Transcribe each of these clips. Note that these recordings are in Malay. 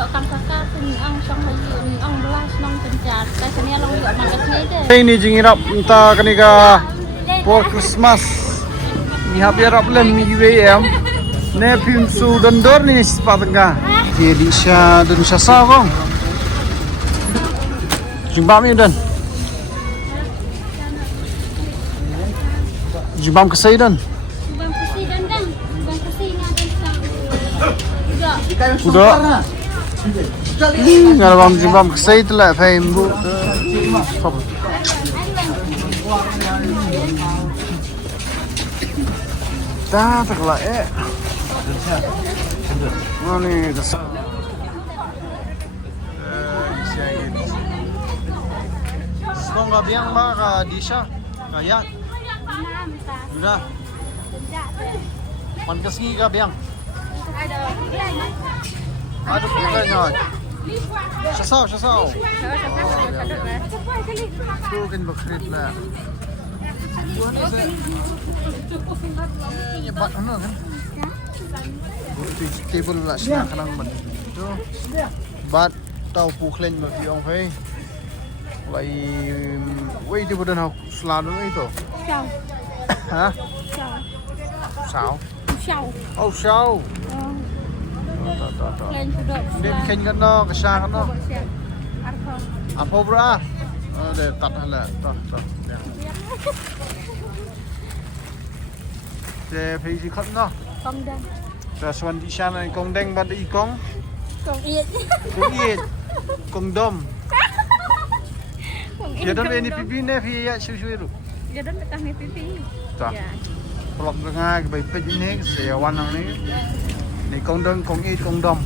yuk kam kakak pun ang song hayu ang belas nong pencar. Biasanya long yuk makan sini Ini jingirap entah kenika for Christmas. Ni happy rap lem mi UAM. Ne film su dondor ni sepatengah. Jadi sya dan sya sawong. Jimbam ni dan. Jimbam kesai dan. Bang kasih dandang, bang kasih ni ada sang. Udah. Kalau bang jimbam kesai tu lah faham bu. Dah terkelak Mana ni dah. Semoga biang maka disha kaya. Sudah. Pankes ni ka biang. Ada pulangnya. Sasau. Tu kan berkrit lah. Nyebat mana kan? Buat table lah sini kanang ban. Tu. Bat tau puklen bagi orang fai. Wei di badan aku selalu itu. Sao. Hah? Sao. Sao? Sao. Oh, sao. Lain sudah. Dia ken kan no, kesah kan no. Arko. Apa bra? Dia tat hala. Toh. Dia pergi kat no. Kong dan. Dah swan di sana kong deng bad i kong. Kong iet. Kong iet. Kong dom. Kong iet. Ya don ini pipi ne fi ya shu tu. Ya don betah ni pipi. Tah. Pelok tengah ke baik pej ni sewan nang ni. Ni kong deng kong iet kong dom.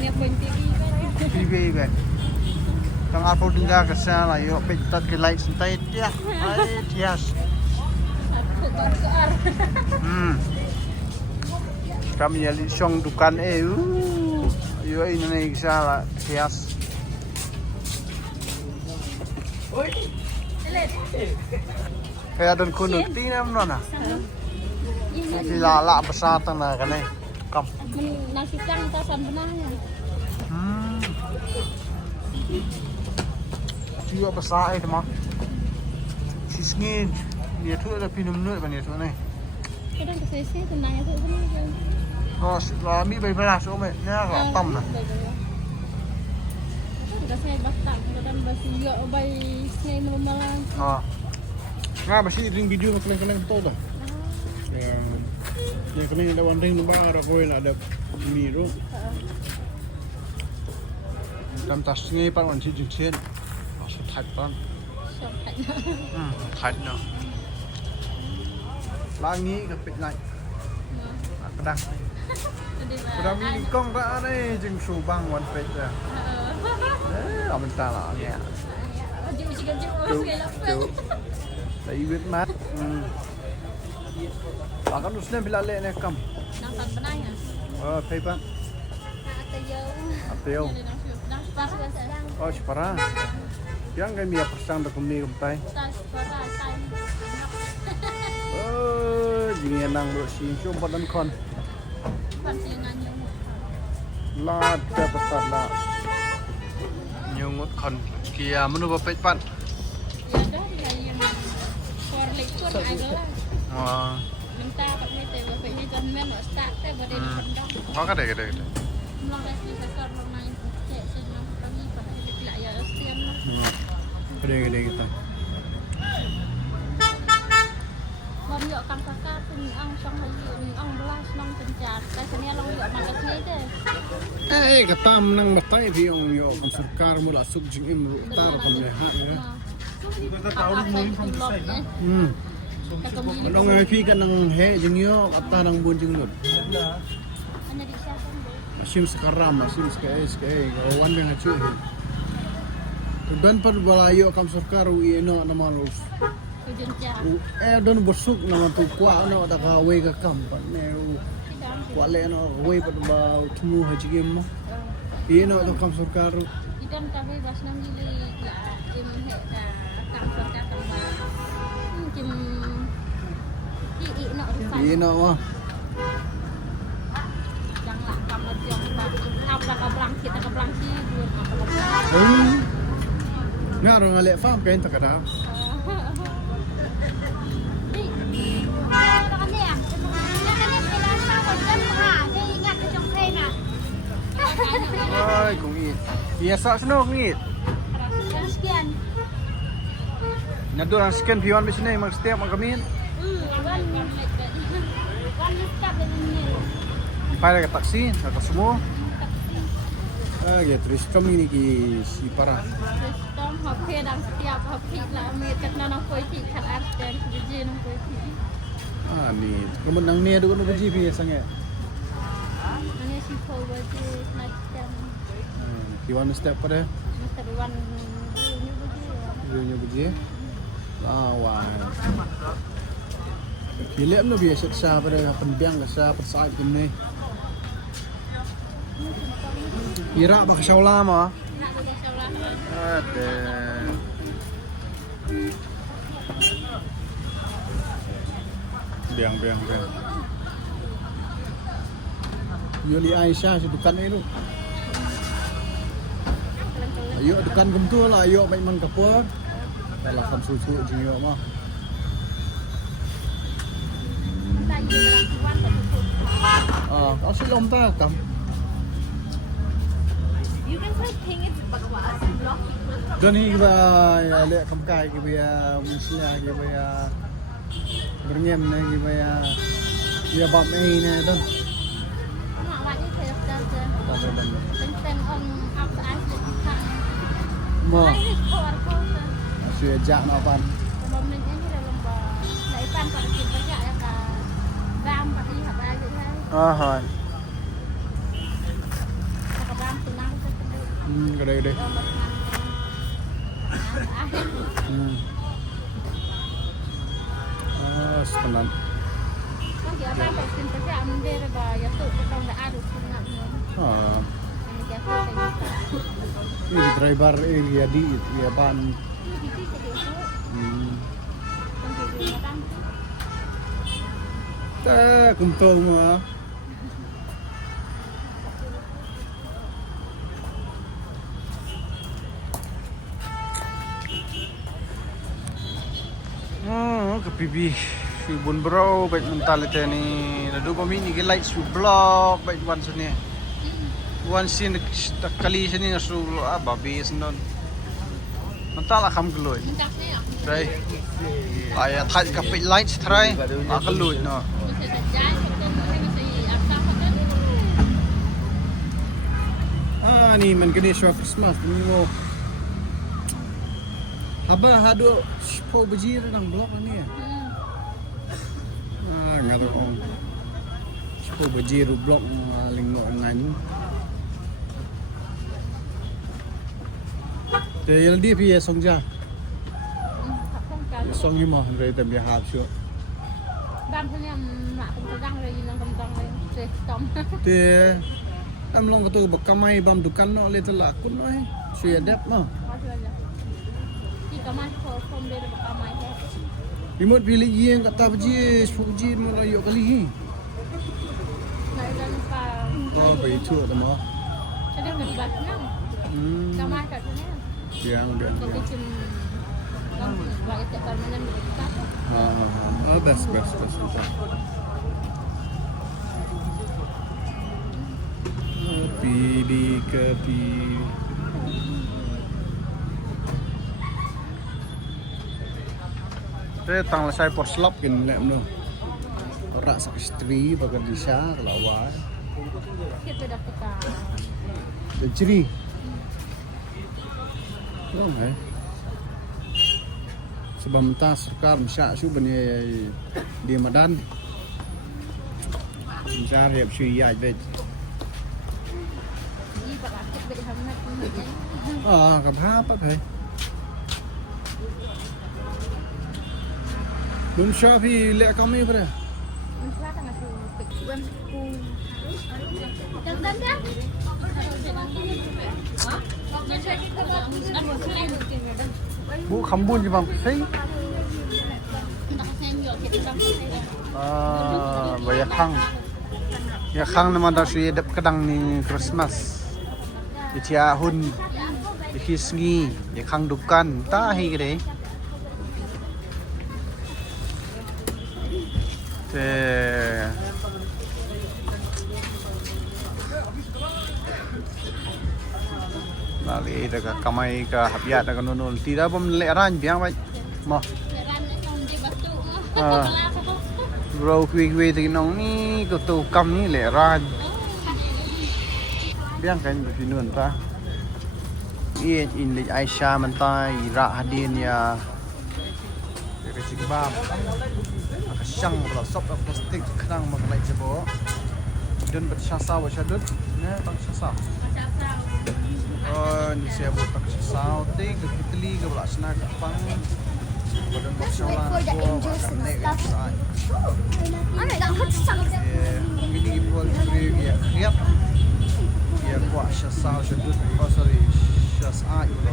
Ni pun pipi. Pipi ke. Tang apa tinggal ke sana yo pej tat ke like santai dia. Ai tias. Kami ya lisong dukan yo ini nih salah tias. Kayak dan kunut tinam nona. Lala besar tanah kan ni. Kam. Nasi kang tasan benahnya. Juga besar itu mah. Sisngin. Dia tu ada pinum nut bani tu ni. Kita kesesi tenangnya tu kan. Oh, lami bayi belas ome. Ni agak tam lah. Kita saya batak dan basi yo bayi saya memalang. Oh. Nah, masih ring video kena betul tu. Yang kena ada wandeng ni ada koin ada biru. Dalam tas ni pan wan si jin. Masuk tight pan. Tight no. Langi kepit naik. Pedang. Pedang ni kong ka ni jeng subang wan pet ya. Abentar lah ni. Tu. Dari wet mat. Akan usne bila le ne kam. Nampak benahnya. Oh, paper. Ateo. Oh, separa. Yang kami ya pasang dah kami kumtai. Jingnya nang bersih cuma badan kon. Lada besar lah. Nyungut kon. Kia menu bapet pan. Ya dah yang korlik pun ada lah. Wah. Minta kat mete bapet ni jangan men start teh bade pendang. Kau kada. Memang dah selesai main cek senang pagi pada tidak ya sian lah. Kada kita. Bom yuk kam kakak pun ang song hayu ang belas nong pencar. Biasanya long yuk makan sini Ketam nang betai vi om yo kom sarkar mula suk jing im tar kom le ha ya. Kita tahu ni mui from the side lah. Nong ngai phi kan nang he jing yo atta nang bun jing lut. Hanya di siapa? Masim sekarang masim sekai kawan dengan cuy. Dan per balayo kam sarkar u ino nama lus. Don busuk nama tu kuat no ada kawe ke kampan ne kuat le no kawe pada ba tumu haji game mo no tu kam surkar idan kami bas nang gili ya im he da kam surkar kam ba kim i no no wa jangan lah kam jong ba kam kablang kita kablang sih gue kablang. Nga ro nga le farm kain takada. Ay, kung it. Biasa seno kung it. Sekian. Nado ang scan piwan ba sini mag step mag kamin. Para ka taksi, ka sumo. Ah, gitu. Terus kami ni ki si para. Tom học kia đang setiap học thị là mệt chắc nó quay thị thật ăn tiền cái gì nó quay thị. Ah, ni. Kamu nang ni ado no buji pi sange. Ini si kau baca macam Piwan step pada. Mr. Wan ini begitu. Nya buji. Lawan. Kilem no biasa sa pada penbiang ka sa persait kini. Ira ba ka siya lama? Nak ada sekolah. Ada. Biang. Yuli Aisyah si dukan itu. Ayo dukan gemtu lah, ayo baik man kapur. Dalam kam susu jinyo mah. Kita ini berangkuan betul. Kau silom ta kam. You can say thing it's bakwas block. Dan ni ba ya le kam kai ki ba muslia ki ba ya berngem ne ki ba ya bab ai ne tu. Nak lagi saya saja. Tentang on apa aja kita. Mo Ini keluar kota. suya jak na pan. Momen ini dalam laipan pada kita ya ka ram pada ini apa aja kan. Hai. Ka ram tunang tu. Gede. Setenan. Kan dia apa pada kita ya ambil ba ya tu kita dah ada sunat. Ini dia kita. Ini driver ya di ya ban. Ta kumto mo. Kepipi si bun bro baik mentality ni nado kami ni ke light su block baik wan sini wan sin kali sini ngasu babi sendon mentala kam geloy dai ay thai kapi lights try akaluy no ni man gani show Christmas ni mo haba hado po bajir nang block ni ngado on po bajir block lingno online te yaldi pi songja song ni mo re te bi hap shu ban thân em mạ cũng đang rồi nang cầm tong rồi chơi tom te tam long ka tu bakamai bam dukan no le tala kun noi suya dep no Jika masuk from dia bakal main. remote pilih yang kata biji suji mo yo kali hi Nah, dan pa. oh bai chu ta mo Jadi nggak dibaca nang. Sama katanya. yang Jadi cuma nang baik tak permanen dekat. best pilih ke pilih tang la sai por slop kin lem no ora sak istri bagar disa kalau awal Kita dapat ka. jadi oh hai sebentar Sarkar msya su bani di Madan mencari apa sih ya bet Ini bakal kita beri hamnat. gặp apa thầy đúng sao thì lẽ có mấy vậy Mensra tengah tu pecuan ku. Dan ya. bu không buôn gì bằng thấy banyak khang ya khang nama dah suy dap kadang ni Christmas Dia hun di sengi di kang dukan tahi gede. Lali daga kamay ka habiat daga nunul tidak bom leran biang baik mo. Leran itu di batu. Ah. Bro kwi thì nong ni ko tu kam ni leran. Biang kan binun ta. Iya in li Aisyah mentai ra hadin ya. Dari sigbam. Akasang bro sop plastik kang maglai jebo. Dan bersasa wasyadut ne tak sasa. Oh, ni saya buat tak sasa te ke kitli ke bla sna kapang. Badan masyaallah ko karne sai. Ana dah hutang. Ini buat ya khiap. Ya kuat sasa wasyadut sorry sasa itu.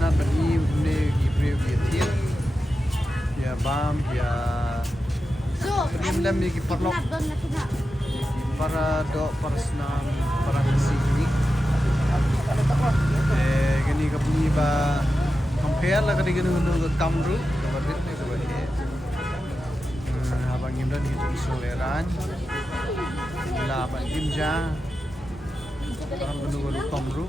Nan bani ne gibreu ya ya bam ya lem ni perlu para dok para senam para kesini gini kapni ba compare lah kali gini untuk kamru kabarit ni sebagai abang Imran gitu isoleran bila abang Imja orang menunggu kamru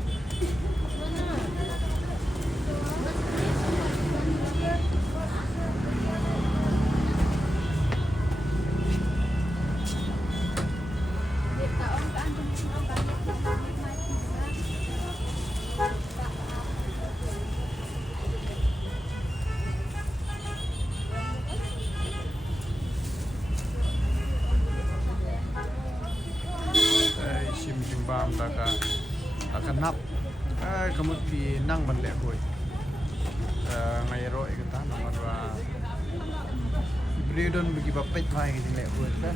bam daga akan nap kamu di nang bandle koi ngai ro ikata nomor wa bridon bagi bapet mai di le koi ta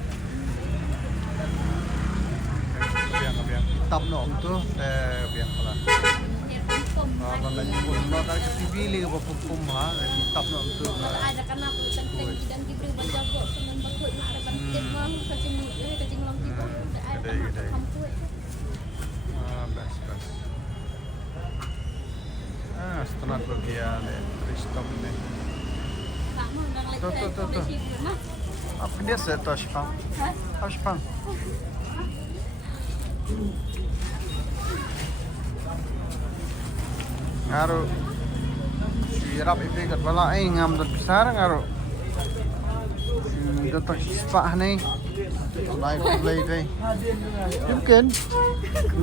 biang tap no tu biang pala kalau pun no dari TV li ko pum ha tap no tu Ada kan aku dan diberi baca kok senang bakut nak ada bantet mah kacing long tiba ada kampung. Bas. Setelah bagian stop ni. Kamu dah lagi. Tuh. Apa dia seto Spang? Apa Spang? Ngaruh. Sirap itu kat bala ngam dat besar ngaruh. Datang spa ni. Play đây. Mungkin.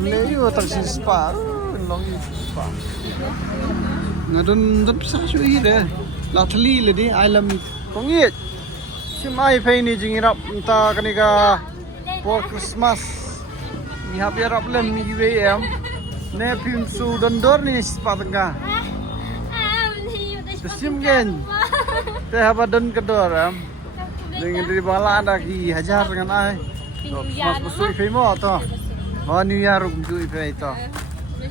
Leo tak spa. Long spa. Ngadon dat besar sui deh. Latli le di alam kongit. Simai pay ni jingirap ta kanika for Christmas. Ni happy rap lem ni UAM. Ne pim su dondor ni spa tengah. Besim gen. Teh apa don kedor am. Dengan dari bala ada ki hajar dengan ai. Mas musui femo to. Oh New Year kum tu ipe to.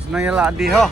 Nang yala di ho.